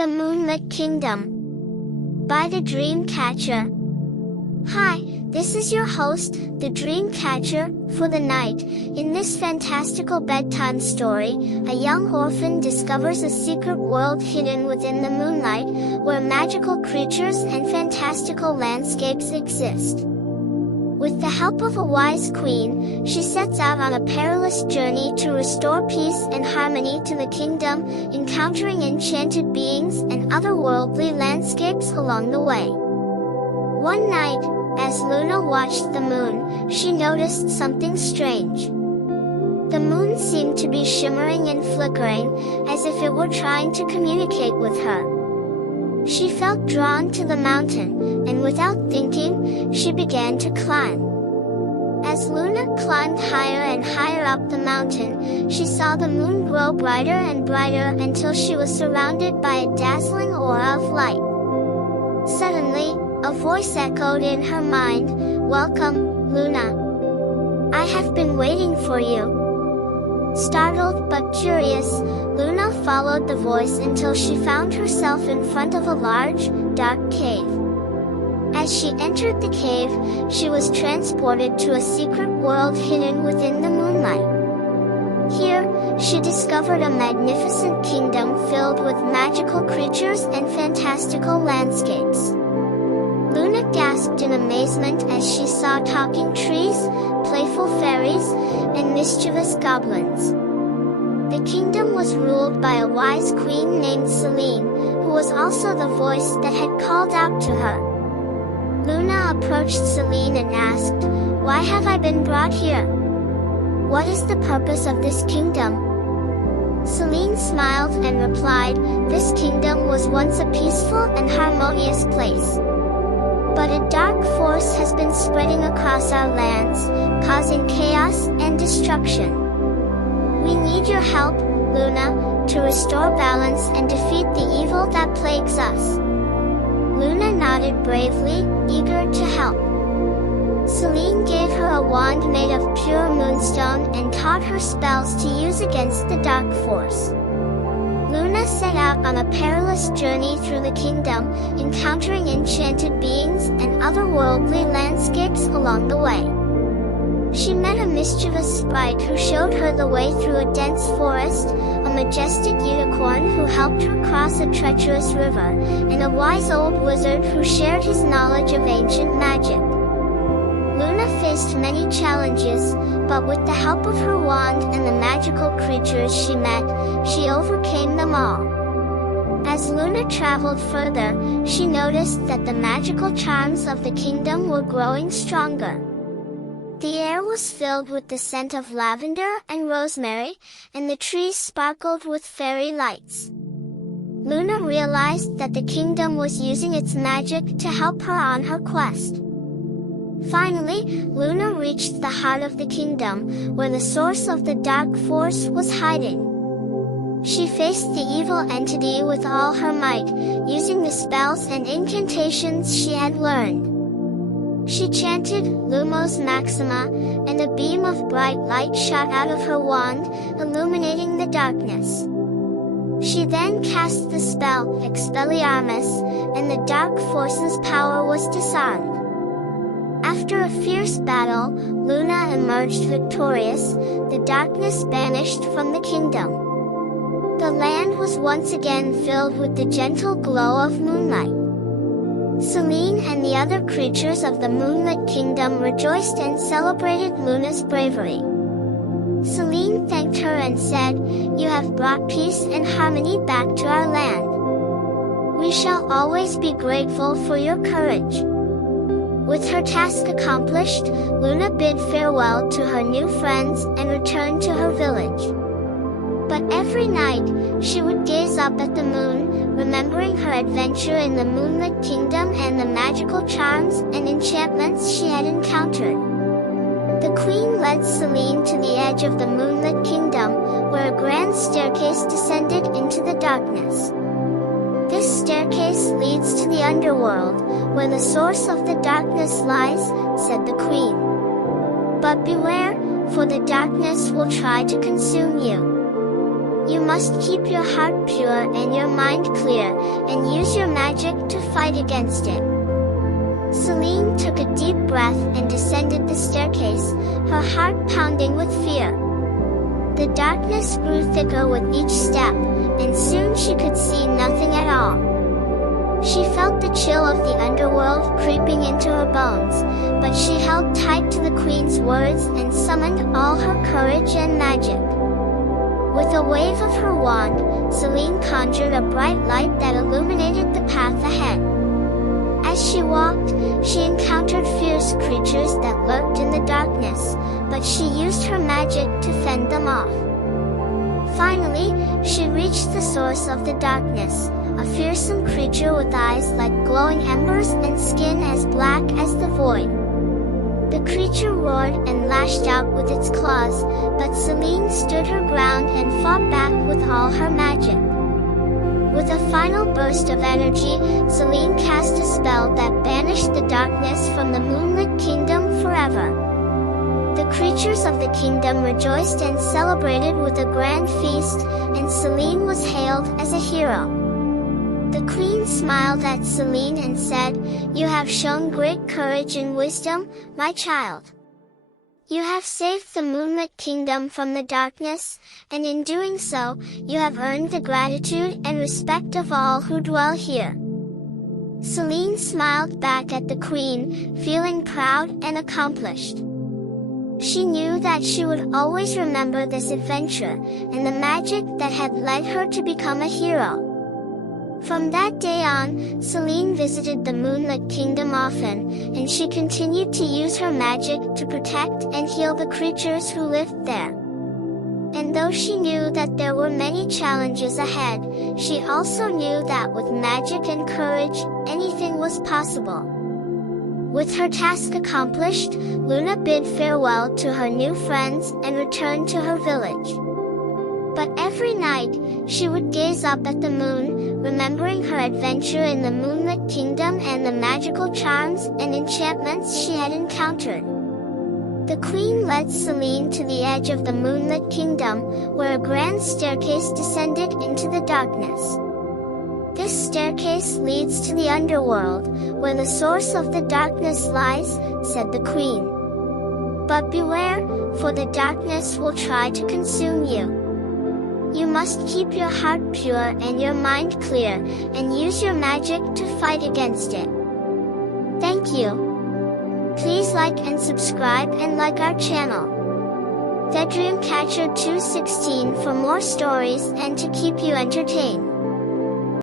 The Moonlit Kingdom by the Dreamcatcher. Hi, this is your host, the Dreamcatcher, for the night. In this fantastical bedtime story, a young orphan discovers a secret world hidden within the moonlight, where magical creatures and fantastical landscapes exist. With the help of a wise queen, she sets out on a perilous journey to restore peace and harmony to the kingdom, encountering enchanted beings and otherworldly landscapes along the way. One night, as Luna watched the moon, she noticed something strange. The moon seemed to be shimmering and flickering, as if it were trying to communicate with her. She felt drawn to the mountain, and without thinking, she began to climb. As Luna climbed higher and higher up the mountain, she saw the moon grow brighter and brighter until she was surrounded by a dazzling aura of light. Suddenly, a voice echoed in her mind, "Welcome, Luna. I have been waiting for you." Startled but curious, Luna followed the voice until she found herself in front of a large, dark cave. As she entered the cave, she was transported to a secret world hidden within the moonlight. Here, she discovered a magnificent kingdom filled with magical creatures and fantastical landscapes. Luna gasped in amazement as she saw talking trees, playful fairies, and mischievous goblins. The kingdom was ruled by a wise queen named Celine, who was also the voice that had called out to her. Luna approached Celine and asked, "Why have I been brought here? What is the purpose of this kingdom?" Celine smiled and replied, "This kingdom was once a peaceful and harmonious place. But a dark force has been spreading across our lands, causing chaos and destruction. We need your help, Luna, to restore balance and defeat the evil that plagues us." Luna nodded bravely, eager to help. Celine gave her a wand made of pure moonstone and taught her spells to use against the dark force. Luna set out on a perilous journey through the kingdom, encountering enchanted beings and otherworldly landscapes along the way. She met a mischievous sprite who showed her the way through a dense forest, a majestic unicorn who helped her cross a treacherous river, and a wise old wizard who shared his knowledge of ancient magic. Luna faced many challenges, but with the help of her wand and the magical creatures she met, she overcame them all. As Luna traveled further, she noticed that the magical charms of the kingdom were growing stronger. The air was filled with the scent of lavender and rosemary, and the trees sparkled with fairy lights. Luna realized that the kingdom was using its magic to help her on her quest. Finally, Luna reached the heart of the kingdom, where the source of the dark force was hiding. She faced the evil entity with all her might, using the spells and incantations she had learned. She chanted Lumos Maxima, and a beam of bright light shot out of her wand, illuminating the darkness. She then cast the spell Expelliarmus, and the dark force's power was disarmed. After a fierce battle, Luna emerged victorious, the darkness banished from the kingdom. The land was once again filled with the gentle glow of moonlight. Celine and the other creatures of the Moonlit Kingdom rejoiced and celebrated Luna's bravery. Celine thanked her and said, "You have brought peace and harmony back to our land. We shall always be grateful for your courage." With her task accomplished, Luna bid farewell to her new friends and returned to her village. But every night, she would gaze up at the moon, remembering her adventure in the Moonlit Kingdom and the magical charms and enchantments she had encountered. The queen led Celine to the edge of the Moonlit Kingdom, where a grand staircase descended into the darkness. This staircase leads to the underworld, where the source of the darkness lies, said the queen. But beware, for the darkness will try to consume you. You must keep your heart pure and your mind clear, and use your magic to fight against it. Celine took a deep breath and descended the staircase, her heart pounding with fear. The darkness grew thicker with each step, and soon she could see nothing at all. She felt the chill of the underworld creeping into her bones, but she held tight to the queen's words and summoned all her courage and magic. With a wave of her wand, Celine conjured a bright light that illuminated the path ahead. As she walked, she encountered fierce creatures that lurked in the darkness, but she used her magic to fend them off. Finally, she reached the source of the darkness, a fearsome creature with eyes like glowing embers and skin as black as the void. The creature roared and lashed out with its claws, but Celine stood her ground and fought back with all her magic. With a final burst of energy, Celine cast a spell that banished the darkness from the Moonlit Kingdom forever. The creatures of the kingdom rejoiced and celebrated with a grand feast, and Celine was hailed as a hero. The queen smiled at Celine and said, "You have shown great courage and wisdom, my child. You have saved the Moonlit Kingdom from the darkness, and in doing so, you have earned the gratitude and respect of all who dwell here." Celine smiled back at the queen, feeling proud and accomplished. She knew that she would always remember this adventure, and the magic that had led her to become a hero. From that day on, Celine visited the Moonlit Kingdom often, and she continued to use her magic to protect and heal the creatures who lived there. And though she knew that there were many challenges ahead, she also knew that with magic and courage, anything was possible. With her task accomplished, Luna bid farewell to her new friends and returned to her village. But every night, she would gaze up at the moon, remembering her adventure in the Moonlit Kingdom and the magical charms and enchantments she had encountered. The queen led Celine to the edge of the Moonlit Kingdom, where a grand staircase descended into the darkness. This staircase leads to the underworld, where the source of the darkness lies, said the queen. But beware, for the darkness will try to consume you. You must keep your heart pure and your mind clear, and use your magic to fight against it. Thank you. Please like and subscribe and like our channel. The Dreamcatcher 216 for more stories and to keep you entertained.